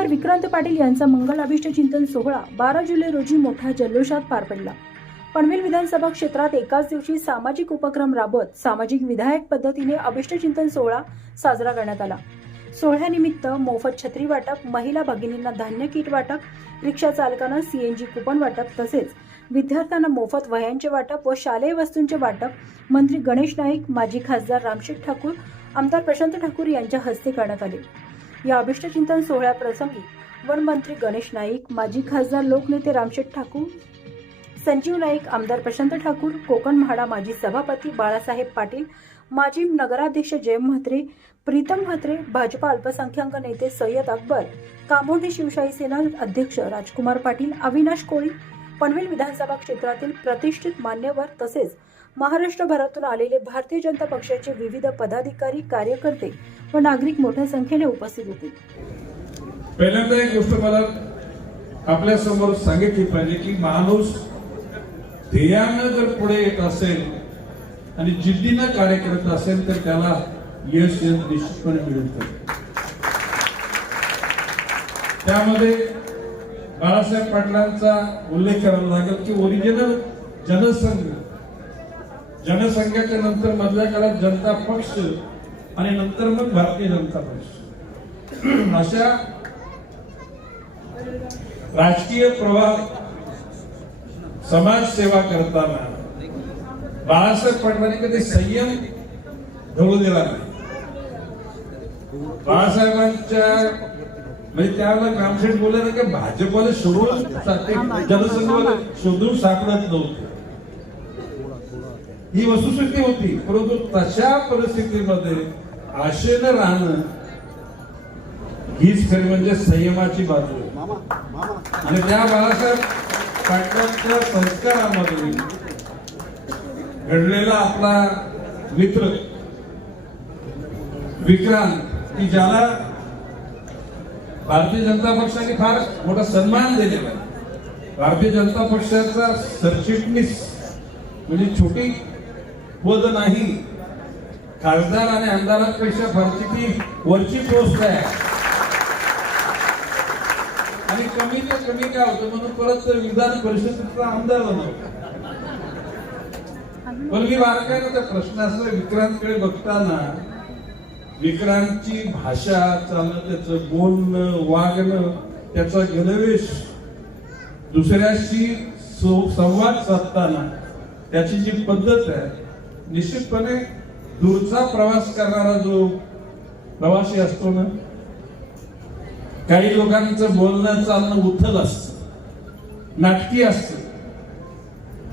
आमदार विक्रांत पाटील यांचा मंगलाभिष्ट चिंतन सोहळा बारा जुलै रोजी मोठ्या जल्लोषात पार पडला. पनवेल विधानसभा क्षेत्रात एकाच दिवशी सामाजिक उपक्रम राबवत सामाजिक विधायक पद्धतीने अभिष्ट चिंतन सोहळा साजरा करण्यात आला. सोहळ्यानिमित्त मोफत छत्री वाटप महिला भगिनींना धान्य किट वाटप रिक्षा चालकांना सीएनजी कुपन वाटप तसेच विद्यार्थ्यांना मोफत वह्यांचे वाटप व शालेय वस्तूंचे वाटप मंत्री गणेश नाईक माजी खासदार रामशेठ ठाकूर आमदार प्रशांत ठाकूर यांच्या हस्ते करण्यात आले. या अभिष्टचिंतन सोहळ्याप्रसंगी वनमंत्री गणेश नाईक माजी खासदार लोकनेते रामशेठ ठाकूर संजीव नाईक आमदार प्रशांत ठाकूर कोकण म्हाडा माजी सभापती बाळासाहेब पाटील माजी नगराध्यक्ष जय म्हात्रे प्रीतम म्हात्रे भाजपा अल्पसंख्याक नेते सय्यद अकबर कामोर्डी शिवशाही सेना अध्यक्ष राजकुमार पाटील अविनाश कोळी पनवेल विधानसभा क्षेत्रातील प्रतिष्ठित मान्यवर तसेच महाराष्ट्रभरातून आलेले भारतीय जनता पक्षाचे विविध पदाधिकारी कार्यकर्ते व नागरिक मोठ्या संख्येने उपस्थित होते. पहिल्यांदा एक गोष्ट मला आपल्यासमोर सांगितली पाहिजे की माणूस ध्येयानं जर पुढे येत असेल आणि जिद्दीनं कार्य करत असेल तर त्याला यश यश निश्चितपणे मिळत त्यामध्ये बाळासाहेब पाटलांचा उल्लेख करावा लागेल की ओरिजिनल जनसंघ जनसंघाच्या नंतर मधल्या काळात जनता पक्ष आणि नंतर मग भारतीय जनता पक्ष. अशा राजकीय प्रवाह समाज सेवा करताना बाळासाहेब पाटलांनी कधी संयम ढवळू दिला नाही. बाळासाहेबांच्या म्हणजे त्यावेळेला ग्रामसेठ बोलले ना की भाजपला शोधून ते जनसंघाला शोधून सापडत नव्हते. ही वस्तुस्थिती होती. परंतु तशा परिस्थितीमध्ये आशेनं राहणं हीच खरी म्हणजे संयमाची बाजू आहे. आणि त्या बाळासाहेब पाटलांच्या संस्कारामध्ये घडलेला आपला मित्र विक्रांत की ज्याला भारतीय जनता पक्षाने फार मोठा सन्मान दिलेला आहे. भारतीय जनता पक्षाचा सरचिटणीस म्हणजे छोटी पद नाही. खासदार आणि आमदारांपेक्षा फारची ती वरची पोस्ट आहे. आणि कमी ते कमी काय होतं म्हणून परत विधान परिषदेचा आमदार झालो पण मी बारकाईनं त्या प्रश्न असं विक्रांतकडे बघताना विक्रांतची भाषा चालणं त्याचं बोलणं वागणं त्याचा गणवेश दुसऱ्याशी संवाद साधताना त्याची जी पद्धत आहे निश्चितपणे दूरचा प्रवास करणारा जो प्रवासी असतो ना काही लोकांचं बोलणं चालणं उथल असत नाटकी असत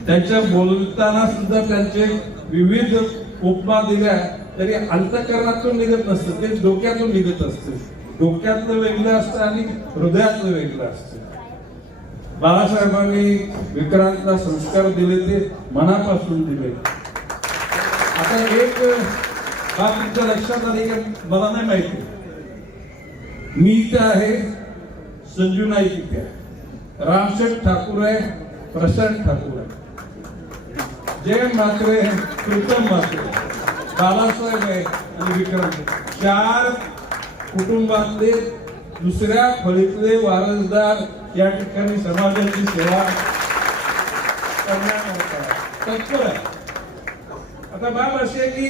त्यांच्या बोलताना सुद्धा त्यांचे विविध उपमा दिल्या तरी अंतकरणातून निघत नसतं ते डोक्यातून निघत असते. डोक्यातलं वेगळं असतं आणि हृदयातलं वेगळं असतं. बाळासाहेबांनी विक्रांतला संस्कार दिले ते मनापासून दिले. आता एक बाब तुमच्या लक्षात आली का मला नाही माहिती. मी इथे आहे संजू नाईक इथे. आहे रामशेठ ठाकूर आहे प्रशांत ठाकूर आहे. जय म्हात्रे प्रीतम म्हात्रे बालासाहेब आहे आणि विक्रम. चार कुटुंबातले दुसऱ्या फळीतले वारसदार या ठिकाणी समाजाची सेवा करण्याकरता तत्पर आहे. आता बाब अशी आहे की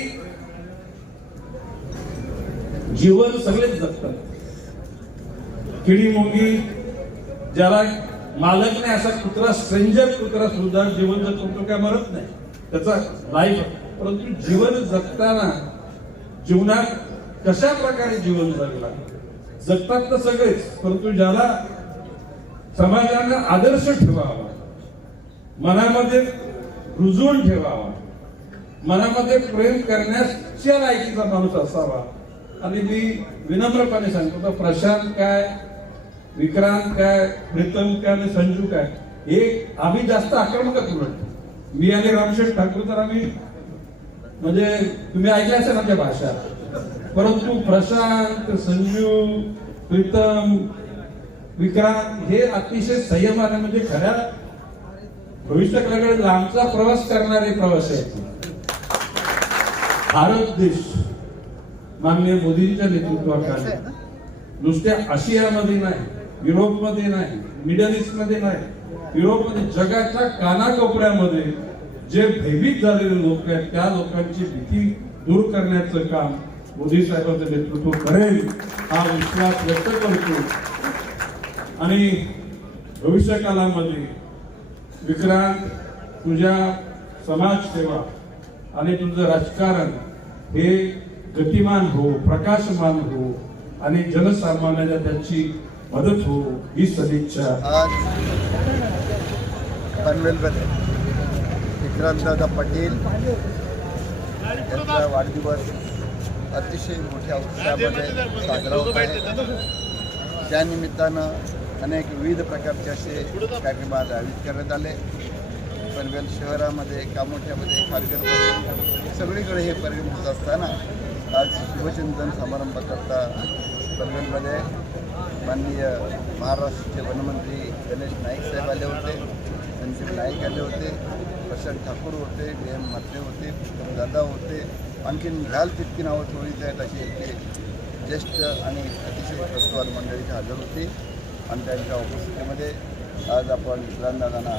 जीवन सगळेच जगतात किडी मुंगी ज्याला मालक नाही असा कुत्रा स्ट्रेंजर कुत्रा सुद्धा जीवन जगतो तो काय मरत नाही. त्याचा लाईफ परंतु जीवन जगताना जीवनात कशा प्रकारे जीवन जगला? जगतात तर सगळेच परंतु ज्याला समाजानं आदर्श ठेवावा मनामध्ये रुजवून ठेवावा मनामध्ये प्रेम करण्याच्या लायकीचा माणूस असावा. आणि मी विनम्रपणे सांगतो तर प्रशांत काय विक्रांत काय प्रीतम काय आणि संजू काय हे आम्ही जास्त आक्रमकच उलट मी आणि रामशेठ ठाकूर तर आम्ही म्हणजे तुम्ही ऐकल्या असेल आमच्या भाषा. परंतु प्रशांत संजू प्रीतम विक्रांत हे अतिशय संयमाने म्हणजे खऱ्या भविष्याकडे लांबचा प्रवास करणारे प्रवासी आहेत. भारत देश माननीय मोदींच्या नेतृत्वाखाली. नुसत्या आशियामध्ये नाही युरोपमध्ये नाही मिडल ईस्टमध्ये नाही युरोपमध्ये जगाच्या कानाकोपऱ्यामध्ये जे भयभीत झालेले लोक आहेत त्या लोकांची भीती दूर करण्याचं काम मोदी साहेबांचं नेतृत्व करेल हा विश्वास व्यक्त करतो. आणि भविष्य काळामध्ये विक्रांत तुझ्या समाजसेवा आणि तुमचं राजकारण हे गतिमान हो प्रकाशमान हो आणि जनसामान्याला त्याची मदत हो ही सदिच्छा. आज पनवेलमध्ये विक्रांतदादा पाटील यांचा वाढदिवस अतिशय मोठ्या उत्साहामध्ये साजरा होत आहे. त्यानिमित्तानं अनेक विविध प्रकारचे असे कार्यक्रम आज आयोजित करण्यात आले. पनवेल शहरामध्ये कामोठ्यामध्ये खारघरमध्ये सगळीकडे हे परिणाम होत असताना आज शिवचिंतन समारंभाकरता पनवेलमध्ये माननीय महाराष्ट्राचे वनमंत्री गणेश नाईक साहेब आले होते संजीव नाईक आले होते प्रशांत ठाकूर होते बी एम म्हात्रे होते दादा होते आणखीन घाल तितकी नावं थोडीच आहेत अशी इथे ज्येष्ठ आणि अतिशय तत्वाल मंडळी हजर होती. आणि त्यांच्या उपस्थितीमध्ये आज आपण विक्रांतदादांना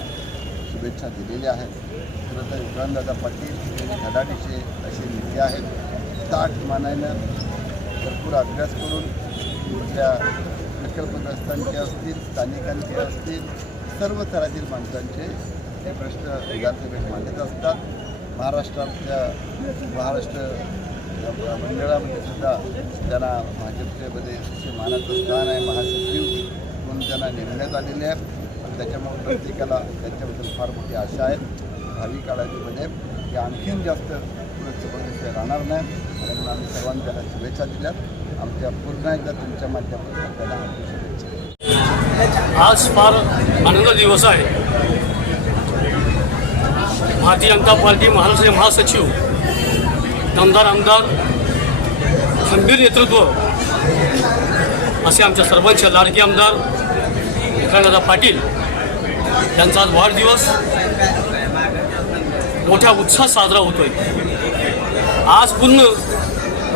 शुभेच्छा दिलेल्या आहेत. खरं तर विक्रांतदादा पाटील हे धडाडीचे असे नेते आहेत. ताट मानायनं भरपूर अभ्यास करून इथल्या प्रकल्पग्रस्तांचे असतील स्थानिकांचे असतील सर्व स्तरातील माणसांचे हे प्रश्न विधानसभेत मांडत असतात. महाराष्ट्राच्या महाराष्ट्र मंडळामध्ये सुद्धा त्यांना भाजपच्यामध्ये मानाचं स्थान आहे महासचिव म्हणून त्यांना नेमण्यात आलेले आहे त्याच्यामुळे प्रत्येकाला त्यांच्याबद्दल फार मोठी आशा आहे. भावी काळामध्ये ते आणखीन जास्त पुढे राहणार नाही. म्हणून आम्ही सर्वांनी त्याला शुभेच्छा दिल्यात. आमच्या पुन्हा एकदा तुमच्या माध्यमातून त्याला आज फार आनंद दिवस आहे. भारतीय जनता पार्टी महाराष्ट्राचे महासचिव दमदार आमदार खंबीर नेतृत्व असे आमच्या सर्वांचे लाडके आमदार विक्रांतदादा पाटील यांचा आज वाढदिवस मोठ्या उत्साहात साजरा होतोय. आज पूर्ण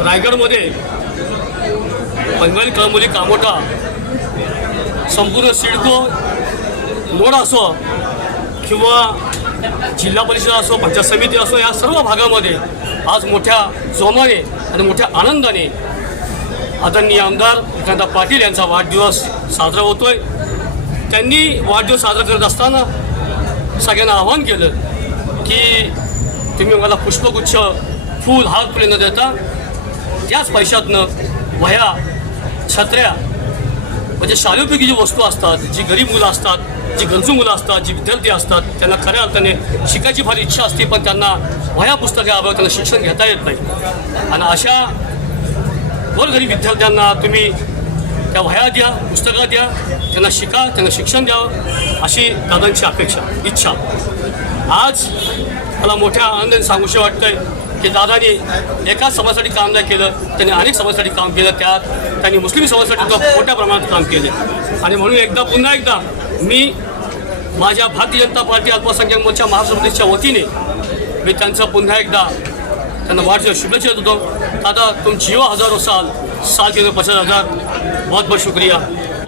रायगडमध्ये पनवेल कळंबोली कामोटा संपूर्ण सिडको रोड असो किंवा जिल्हा परिषद असो पंचायत समिती असो या सर्व भागामध्ये आज मोठ्या जोमाने आणि मोठ्या आनंदाने आदरणीय आमदार विक्रांत पाटील यांचा वाढदिवस साजरा होतोय. त्यांनी वाढदिवस साजरा करत असताना सगळ्यांना आवाहन केलं की तुम्ही मला पुष्पगुच्छ फूल हार फुले न देता त्याच पैशातनं वह्या छत्र्या म्हणजे शालेपैकी जी वस्तू असतात जी गरीब मुलं असतात जी गरजू मुलं असतात जी विद्यार्थी असतात त्यांना खऱ्या अर्थाने शिकायची फार इच्छा असते पण त्यांना वह्या पुस्तकावर त्यांना शिक्षण घेता येत नाही. आणि अशा गोरगरीब विद्यार्थ्यांना तुम्ही त्या वह्या द्या पुस्तकं द्या त्यांना शिका त्यांना शिक्षण द्यावं अशी दादांची अपेक्षा इच्छा. आज मला मोठ्या आनंदाने सांगूशी वाटतंय की दादानी एकाच समाजासाठी काम नाही केलं त्यांनी अनेक समाजासाठी काम केलं त्यात त्यांनी मुस्लिम समाजासाठी मोठ्या प्रमाणात काम केले. आणि म्हणून एकदा पुन्हा एकदा मी माझ्या भारतीय जनता पार्टी अल्पसंख्याक मोर्चा महासमितीच्या वतीने मी त्यांचं पुन्हा एकदा त्यांना वाढदिवस शुभेच्छा देतो. दादा तुम जीव हजारो साल साल के पसंद पचास हज़ार। बहुत बहुत शुक्रिया।